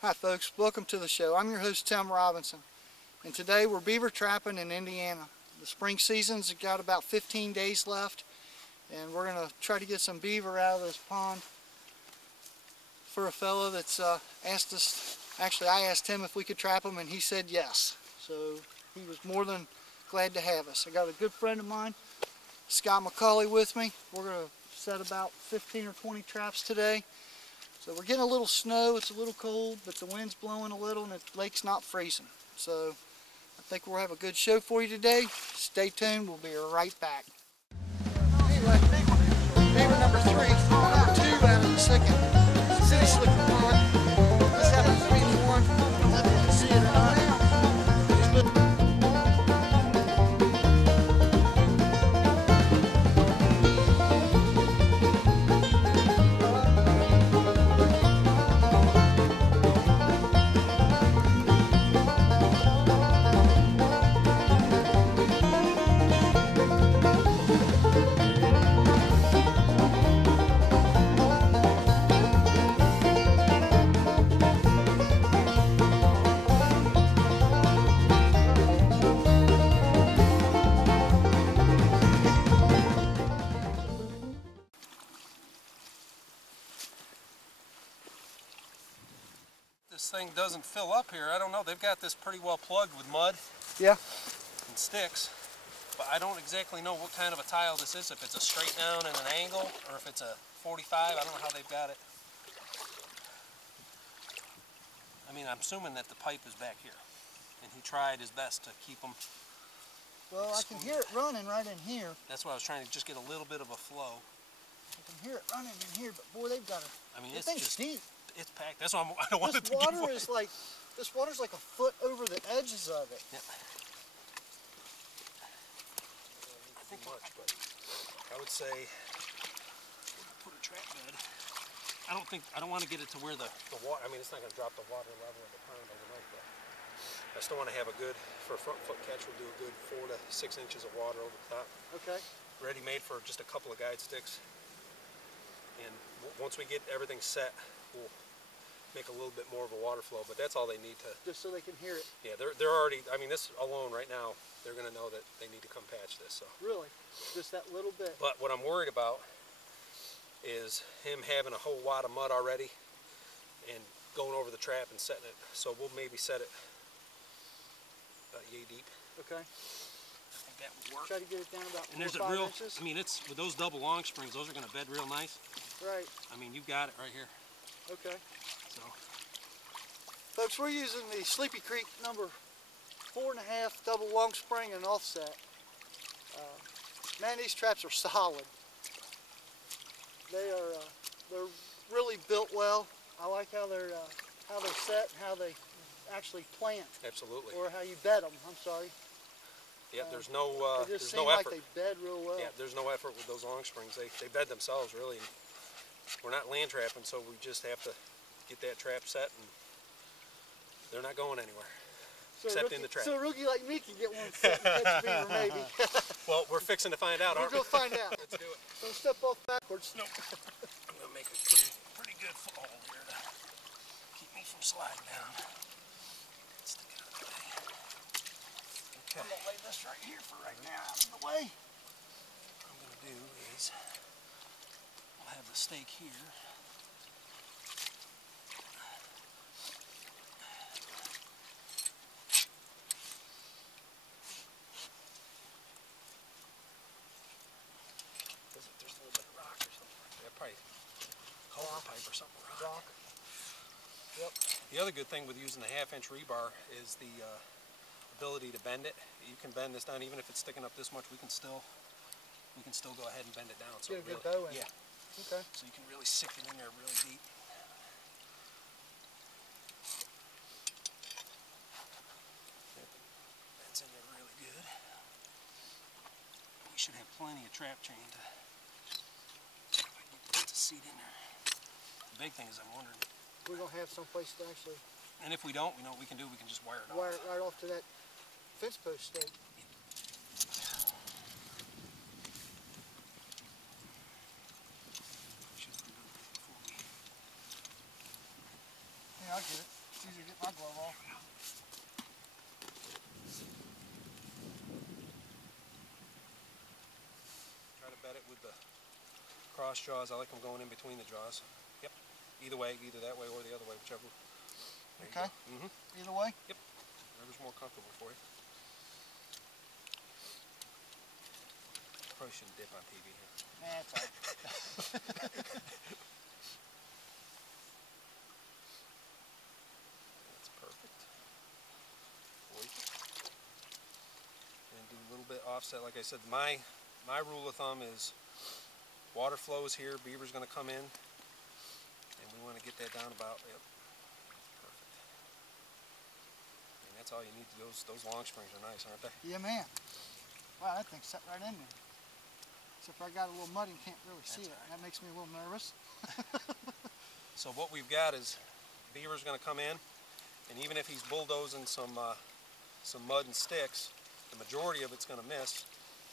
Hi folks, welcome to the show. I'm your host Tim Robinson, and today we're beaver trapping in Indiana. The spring season's got about 15 days left, and we're going to try to get some beaver out of this pond for a fellow that's asked us. Actually, I asked him if we could trap them, and he said yes. So he was more than glad to have us. I got a good friend of mine, Scott McCauley, with me. We're going to set about 15 or 20 traps today. So we're getting a little snow, it's a little cold, but the wind's blowing a little and the lake's not freezing. So I think we'll have a good show for you today. Stay tuned, we'll be right back. Anyway, beaver number 3, number 2 out of the second city slicker pond. This happens to be the one, I don't know if you can see it or not. This thing doesn't fill up here. I don't know. They've got this pretty well plugged with mud. Yeah. And sticks. But I don't exactly know what kind of a tile this is. If it's a straight down and an angle, or if it's a 45. I don't know how they've got it. I mean, I'm assuming that the pipe is back here. And he tried his best to keep them. Well, I can hear it running right in here. That's why I was trying to just get a little bit of a flow. I can hear it running in here, but boy, they've got a... I mean, it's just deep. It's packed. That's why I don't want it to get away. This water's like a foot over the edges of it. Yep. I think much, but I would say put a trap bed. I don't want to get it to where the water. I mean, it's not going to drop the water level of the pond overnight, but I still want to have a good, for a front foot catch, we'll do a good 4 to 6 inches of water over the top. Okay. Ready made for just a couple of guide sticks. And once we get everything set, we'll make a little bit more of a water flow, but that's all they need to... Just so they can hear it. Yeah, they're already, I mean, this alone right now, they're going to know that they need to come patch this. So. Really? Just that little bit? But what I'm worried about is him having a whole wad of mud already and going over the trap and setting it. So we'll maybe set it yay deep. Okay. I think that would work. Try to get it down about 4 or 5 inches. I mean, it's with those double long springs, those are going to bed real nice. Right. I mean, you've got it right here. Okay. So, folks, we're using the Sleepy Creek number 4.5 double long spring and offset. Man, these traps are solid. They are they're really built well. I like how they're set and how they actually plant. Absolutely. Or how you bed them. I'm sorry. Yeah, there's no they just there's no seem effort. Like they bed real well. Yeah, there's no effort with those long springs. They bed themselves really. We're not land trapping, so we just have to get that trap set, and they're not going anywhere, except in the trap. So a rookie like me can get one set and catch beaver, maybe. Well, we're fixing to find out, aren't we? We're going to find out. Let's do it. Don't step off backwards. Nope. I'm going to make a pretty good foothold here to keep me from sliding down. Stick it out of the way. Okay. I'm going to lay this right here for right now, out of the way. What I'm going to do is I'll have the stake here. There's a little bit of rock or something like that. Probably Culvert pipe or something. Rock. Yep. The other good thing with using the 1/2-inch rebar is the ability to bend it. You can bend this down even if it's sticking up this much. We can still go ahead and bend it down. So get a good bow in. Yeah. Okay. So you can really sink it in there really deep. That's in there really good. We should have plenty of trap chain to get the seat in there. The big thing is I'm wondering. We're going to have some place to actually... And if we don't, we know what we can do. We can just wire it off. Wire it right off to that fence post stake. Yeah, I'll get it. It's easier to get my glove off. Try to bed it with the cross jaws. I like them going in between the jaws. Yep. Either way, either that way or the other way, whichever. Okay. Either way? Yep. Whatever's more comfortable for you. Probably shouldn't dip on TV here. Nah, it's all right. That's perfect. And do a little bit offset. Like I said, my rule of thumb is water flows here, beaver's going to come in, and we want to get that down about, yep, perfect. And that's all you need to do. Those long springs are nice, aren't they? Yeah, man. Wow, that thing set right in there. Except for I got a little muddy and can't really see it. That makes me a little nervous. So what we've got is beaver's going to come in, and even if he's bulldozing some mud and sticks, the majority of it's going to miss.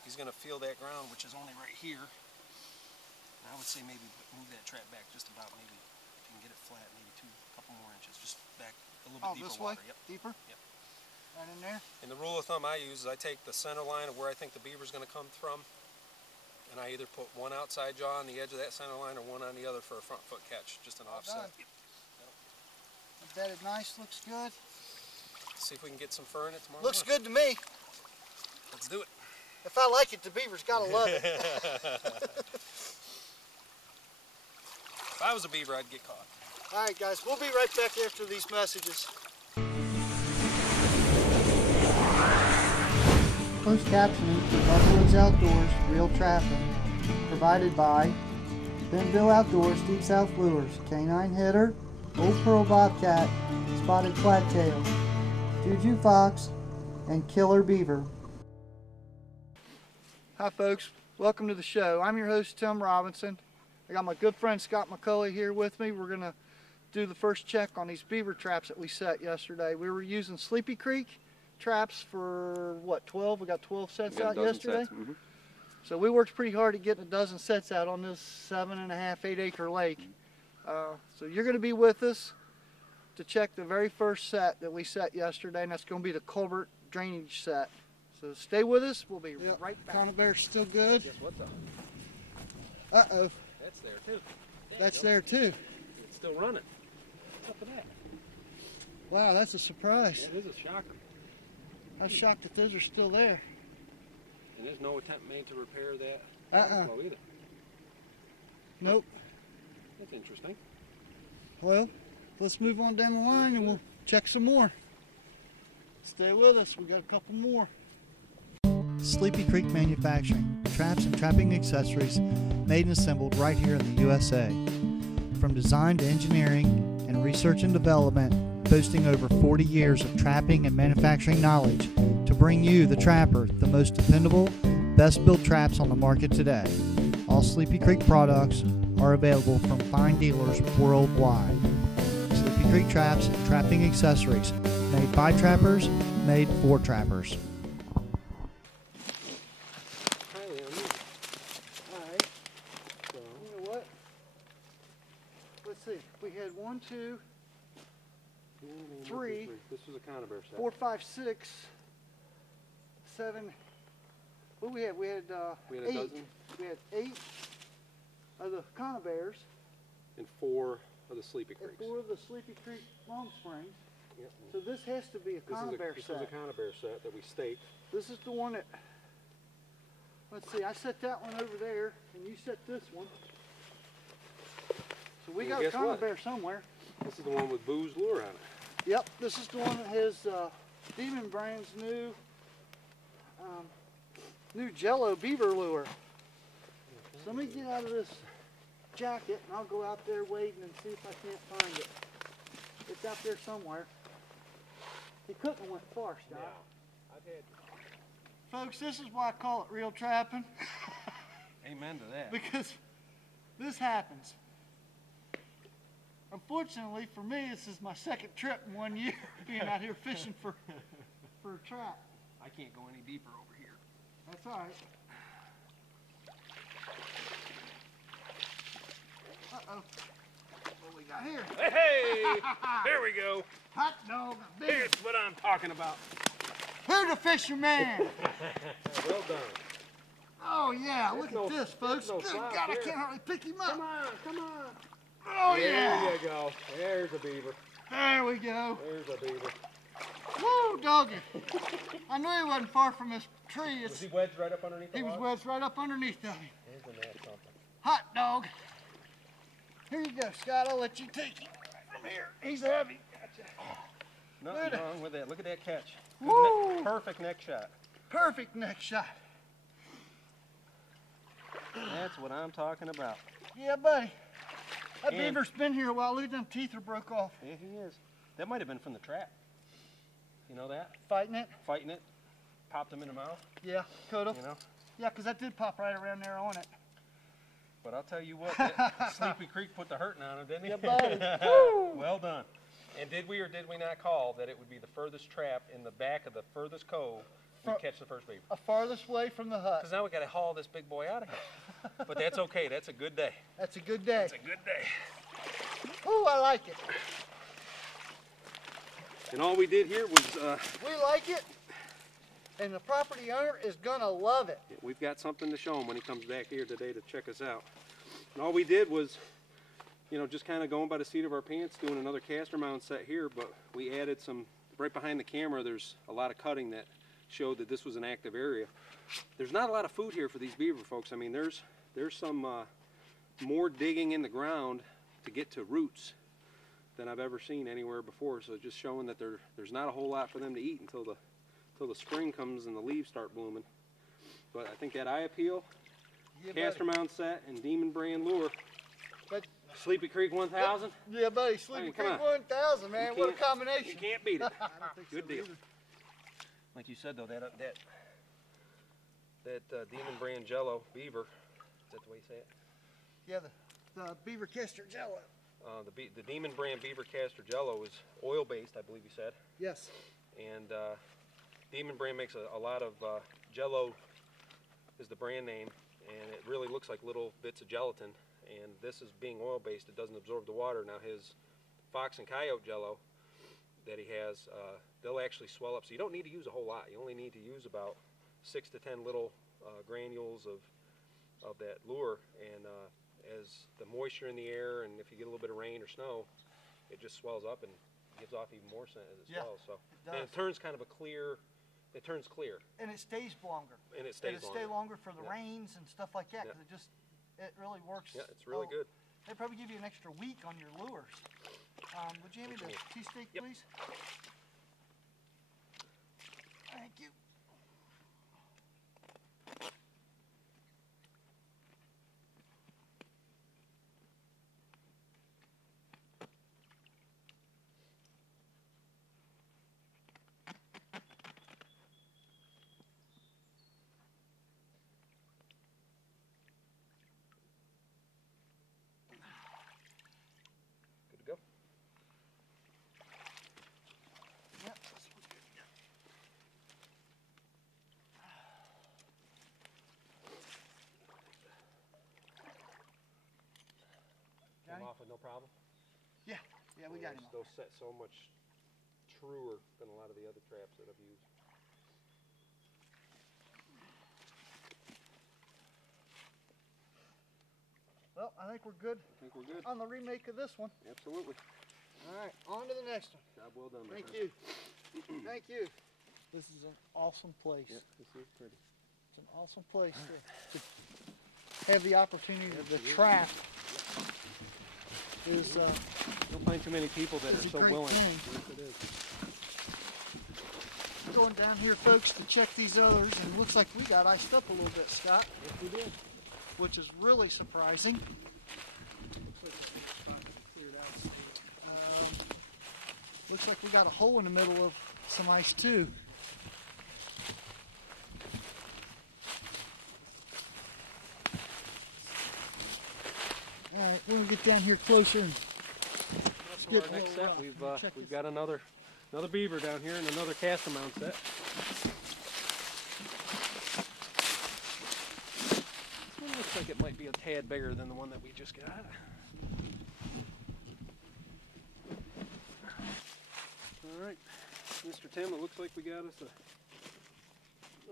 He's going to feel that ground, which is only right here. And I would say maybe move that trap back just about, maybe if you can get it flat, maybe a couple more inches, just back a little bit deeper this way? water. Yep. Deeper? Yep. Right in there? And the rule of thumb I use is I take the center line of where I think the beaver's going to come from, and I either put one outside jaw on the edge of that center line or one on the other for a front foot catch, just an offset. Yep. Bedded nice, looks good. See if we can get some fur in it tomorrow. Looks morning. good to me. Let's do it. If I like it, the beaver's gotta love it. If I was a beaver, I'd get caught. All right, guys, we'll be right back after these messages. Closed captioning for Darkwoods Outdoors Real Trapping, provided by Bentonville Outdoors Deep South Lures, Canine Hitter, Old Pearl Bobcat, Spotted Flattail, Juju Fox, and Killer Beaver. Hi folks, welcome to the show. I'm your host, Tim Robinson. I got my good friend Scott McCulley here with me. We're gonna do the first check on these beaver traps that we set yesterday. We were using Sleepy Creek traps for what, 12? We got 12 sets out yesterday. Sets. Mm-hmm. So we worked pretty hard at getting a dozen sets out on this 7.5, 8 acre lake. So you're going to be with us to check the very first set that we set yesterday, and that's going to be the Culvert drainage set. So stay with us. We'll be right back. Conibear's still good. Guess what though? Uh-oh. That's there too. That's there too. It's still running. What's up with that? Wow, that's a surprise. That is a shocker. I was shocked that those are still there. And there's no attempt made to repair that overflow either. Nope. That's interesting. Well, let's move on down the line and we'll check some more. Stay with us, we got a couple more. Sleepy Creek Manufacturing, traps and trapping accessories made and assembled right here in the USA. From design to engineering and research and development, boasting over 40 years of trapping and manufacturing knowledge to bring you, the trapper, the most dependable, best built traps on the market today. All Sleepy Creek products are available from fine dealers worldwide. Sleepy Creek traps and trapping accessories, made by trappers, made for trappers. Highly unusual. Alright, So, you know what? Let's see, we had 1, 2, 3, This was a conibear set. 4, 5, 6, 7. What we had? We had We had a 8. dozen. We had 8 of the conibears And 4 of the Sleepy and Creeks. 4 of the Sleepy Creek Long Springs. Yep. So this has to be a conibear This set. is a conibear set that we staked. This is the one that, let's see, I set that one over there and you set this one. So we And got a guess what? conibear somewhere. This is the one with Boo's lure on it. Yep, this is the one that has Demon Brand's new Jello beaver lure. So let me get out of this jacket and I'll go out there wading and see if I can't find it. It's out there somewhere. He couldn't have went far, Scott. I've had. Folks, this is why I call it real trapping. Amen to that. Because this happens. Unfortunately for me, this is my second trip in 1 year being out here fishing for a trap. I can't go any deeper over here. That's all right. Uh-oh. Holy we got here? Hey, here we go. Hot dog, a beaver. Here's what I'm talking about. Who the fisherman? Well done. Oh yeah, look at this, folks. no Good slouch God, I here. can't hardly pick him Come up. on, come on. Oh yeah. There you go. There's a beaver. There we go. There's a beaver. Woo, doggy. I knew he wasn't far from this tree. Was he wedged right up underneath the He was log? wedged right up underneath of me. Isn't that something? Hot dog. Here you go, Scott. I'll let you take him from here. He's heavy. Gotcha. Nothing wrong with that. Look at that catch. Woo! Perfect neck shot. Perfect neck shot. That's what I'm talking about. Yeah, buddy. That And- beaver's been here a while. Look at them teeth are broke off. Yeah, he is. That might have been from the trap. You know that? Fighting it? Fighting it. Popped him in the mouth. Yeah, could have. You know? Yeah, because that did pop right around there on it. But I'll tell you what, that Sleepy Creek put the hurting on him, didn't he? Yeah, buddy. Woo! Well done. And did we or did we not call that it would be the furthest trap in the back of the furthest cove we'd catch the first beaver? Farthest way from the hut. Because now we got to haul this big boy out of here. But that's okay. That's a good day. That's a good day. That's a good day. Ooh, I like it. And all we did here was We like it, and the property owner is gonna love it. we've got something to show him when he comes back here today to check us out. And all we did was, you know, just kind of going by the seat of our pants, doing another caster mount set here, but we added some, right behind the camera, there's a lot of cutting that showed that this was an active area. There's not a lot of food here for these beaver, folks. I mean, there's some more digging in the ground to get to roots than I've ever seen anywhere before. So just showing that there's not a whole lot for them to eat until the spring comes and the leaves start blooming. But I think that eye appeal, Yeah, caster buddy. mount set, and Demon brand lure, But, Sleepy Creek 1000. yeah, buddy, Sleepy come Creek on. 1000, man. What a You combination. can't beat it. I don't think Good so deal. either. Like you said though, that Demon brand Jello Beaver, is that the way you say it? Yeah, the beaver caster jello. The Demon brand Beaver Caster Jello is oil based, I believe you said. Yes. And Demon brand makes a lot of Jello is the brand name, and it really looks like little bits of gelatin. And this is being oil based; it doesn't absorb the water. Now his Fox and Coyote Jello that he has, they'll actually swell up. So you don't need to use a whole lot. You only need to use about 6 to 10 little granules of that lure, and as the moisture in the air, and if you get a little bit of rain or snow, it just swells up and gives off even more scent as it swells. So does. and it turns kind of a clear. It turns clear. And it stays longer. And it stays It'll stay longer for the Yeah. rains and stuff like that, Yeah. because it really works. Yeah, it's really good. They probably give you an extra week on your lures. Would you hand me the tea steak, Yep. please? Thank you. Good to go. Yep, this one's good. Yeah. Got Came him? off with no problem. Yeah, we got him. Those set so much truer than a lot of the other traps that I've used. Well, I think we're good I think we're good. on the remake of this one. Absolutely. All right, on to the next one. Job well done, my Thank friend. you. Thank you. This is an awesome place. Yep, this is pretty. It's an awesome place to have the opportunity to trap. Is Don't find too many people that It's are a so great willing. thing. Yes, it is. going down here, folks, to check these others, and it looks like we got iced up a little bit, Scott. Yes, we did. Which is really surprising. Looks like we got a hole in the middle of some ice too. All right, we're gonna get down here closer and So get our a next little, set, we've check we've this. got another beaver down here and another caster mount set. This one looks like it might be a tad bigger than the one that we just got. Alright, Mr. Tim, it looks like we got us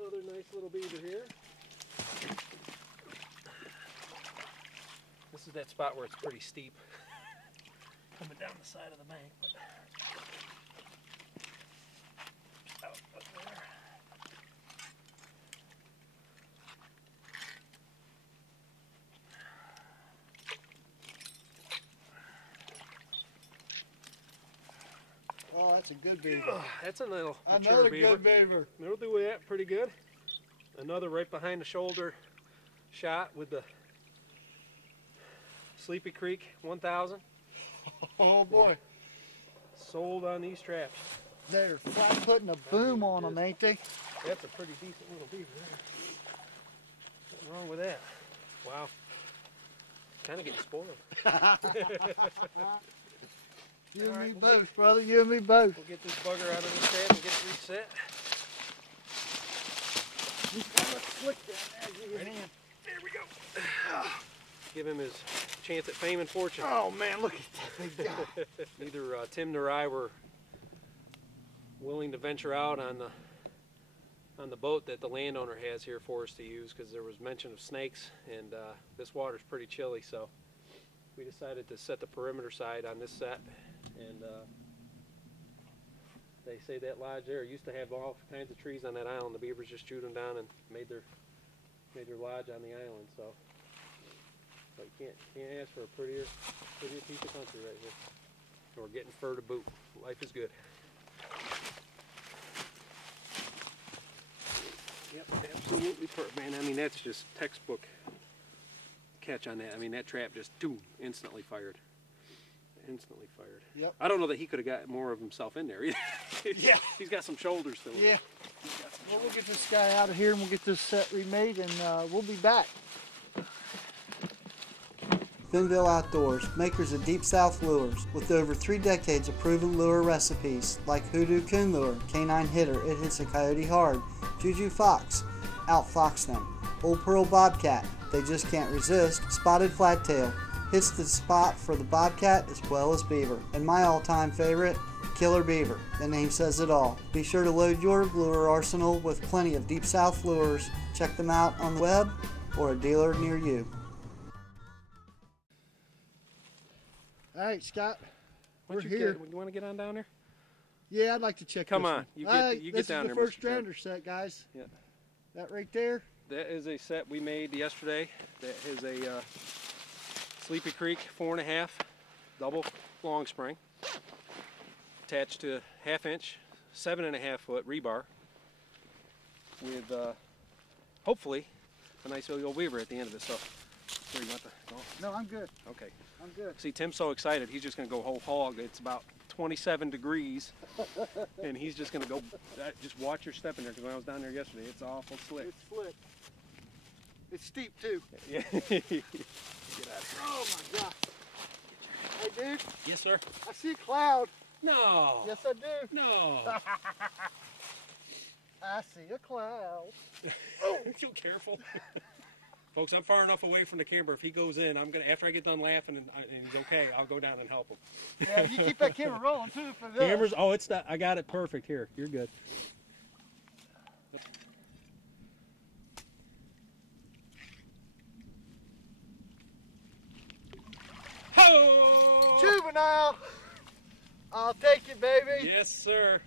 another nice little beaver here. This is that spot where it's pretty steep. Coming down the side of the bank. Out up there. Oh, that's a good beaver. That's a little Another beaver. good beaver. They'll do that pretty good. Another right behind the shoulder shot with the Sleepy Creek 1000. Oh boy. Yeah. Sold on these traps. They're flat putting a boom on them, ain't they? That's a pretty decent little beaver there. Nothing wrong with that. Wow. Kind of getting spoiled. You and me both, brother. You and me both. We'll get this bugger out of this trap and get it reset. Ready? There we go. Give him his chance at fame and fortune. Oh man, look at that big guy. Neither Tim nor I were willing to venture out on the boat that the landowner has here for us to use because there was mention of snakes, and this water's pretty chilly, so we decided to set the perimeter side on this set. And they say that lodge there used to have all kinds of trees on that island. The beavers just chewed them down and made their lodge on the island. So, but you can't ask for a prettier piece of country right here. And we're getting fur to boot. Life is good. Yep, absolutely perfect, man. I mean, that's just textbook catch on that. I mean, that trap just instantly fired. Instantly fired. Yep. I don't know that he could have got more of himself in there either. Yeah. He's got some shoulders to him. Yeah. Well, we'll get this guy out of here and we'll get this set remade, and we'll be back. Benville Outdoors, makers of Deep South lures, with over 3 decades of proven lure recipes like Hoodoo Coon Lure, Canine Hitter, It Hits a Coyote Hard, Juju Fox, Outfox them, Old Pearl Bobcat, They Just Can't Resist, Spotted Flattail, hits the spot for the bobcat as well as beaver, and my all-time favorite, Killer Beaver. The name says it all. Be sure to load your lure arsenal with plenty of Deep South lures. Check them out on the web or a dealer near you. All right, Scott, we're here. You want to get on down there? Yeah, I'd like to check. Come this on, one. you All get right, you get down there. there. This is the first rounder set, guys. Yeah. That right there. That is a set we made yesterday. That is a Sleepy Creek 4.5 double long spring attached to 1/2 inch, 7.5 foot rebar with hopefully a nice little beaver at the end of this. So, where you want to go? No, I'm good. Okay. I'm good. See, Tim's so excited, he's just going to go whole hog. It's about 27 degrees, and he's just going to go, just watch your step in there, because when I was down there yesterday, it's awful slick. It's slick. It's steep, too. Yeah. Get out of here. Oh, my God. Hey, dude. Yes, sir. I see a cloud. No. Yes, I do. No. I see a cloud. Oh, so careful. Folks, I'm far enough away from the camera. If he goes in, I'm gonna, after I get done laughing and he's okay, I'll go down and help him. Yeah, you keep that camera rolling too for this. Cameras, oh, it's that. I got it perfect here. You're good. Ho! Juvenile. I'll take it, baby. Yes, sir.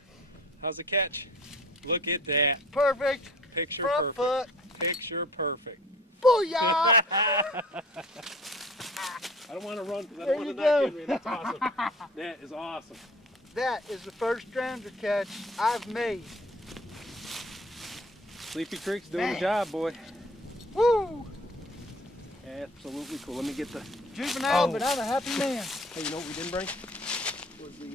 How's the catch? Look at that. Perfect. Picture Front perfect. foot. Picture perfect. Booyah! I don't want to run because I There don't want you to go. knock you in. That's awesome. That is awesome. That is the first rounder catch I've made. Sleepy Creek's doing Man. the job, boy. Woo! Absolutely cool. Let me get the Juvenile, but I'm a happy man. Hey, you know what we didn't bring? Was the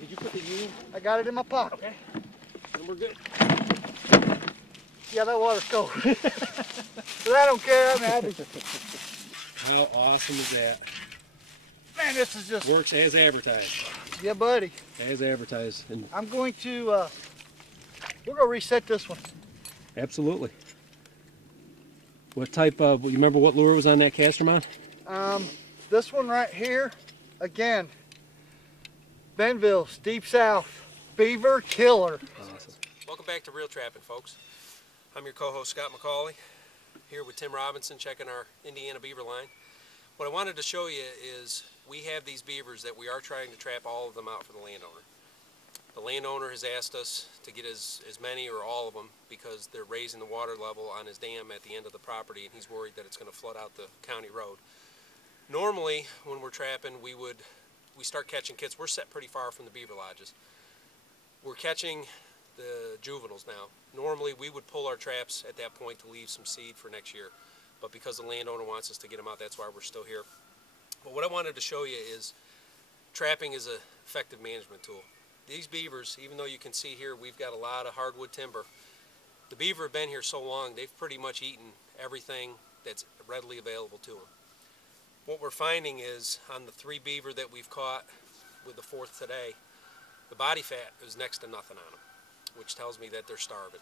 did you put the U? I got it in my pocket. Okay. And we're good. Yeah, that water's cold. But I don't care. I'm happy. How awesome is that? Man, this is just... Works as advertised. Yeah, buddy. As advertised. And I'm going to... we're going to reset this one. absolutely. What type of... You remember what lure was on that caster mount? This one right here, again, Benville's Deep South Beaver Killer. Awesome. Welcome back to Reel Trapping, folks. I'm your co-host Scott McCauley, here with Tim Robinson checking our Indiana beaver line. What I wanted to show you is we have these beavers that we are trying to trap all of them out for the landowner. The landowner has asked us to get as many or all of them because they're raising the water level on his dam at the end of the property, and he's worried that it's going to flood out the county road. Normally, when we're trapping, we start catching kits. We're set pretty far from the beaver lodges. We're catching the juveniles now. Normally, we would pull our traps at that point to leave some seed for next year, but because the landowner wants us to get them out, that's why we're still here. But what I wanted to show you is trapping is an effective management tool. These beavers, even though you can see here we've got a lot of hardwood timber, the beaver have been here so long they've pretty much eaten everything that's readily available to them. What we're finding is on the 3 beaver that we've caught with the 4th today, the body fat is next to nothing on them, which tells me that they're starving.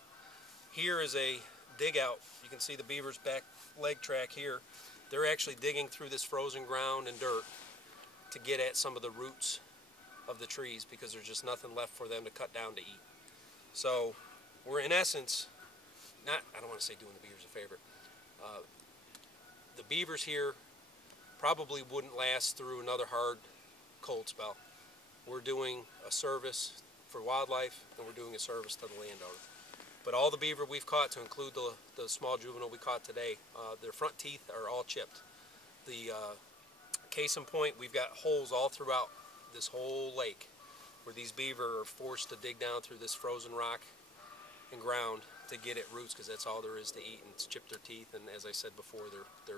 Here is a dig out. You can see the beaver's back leg track here. They're actually digging through this frozen ground and dirt to get at some of the roots of the trees because there's just nothing left for them to cut down to eat. So we're in essence, I don't want to say doing the beavers a favor. The beavers here probably wouldn't last through another hard cold spell. We're doing a service for wildlife and we're doing a service to the landowner. But all the beaver we've caught, to include the small juvenile we caught today, their front teeth are all chipped. The case in point, we've got holes all throughout this whole lake where these beaver are forced to dig down through this frozen rock and ground to get at roots because that's all there is to eat, and it's chipped their teeth, and as I said before, they're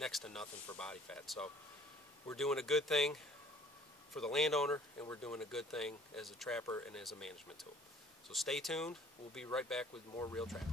next to nothing for body fat. So we're doing a good thing for the landowner, and we're doing a good thing as a trapper and as a management tool. So stay tuned. We'll be right back with more Reel Trapping.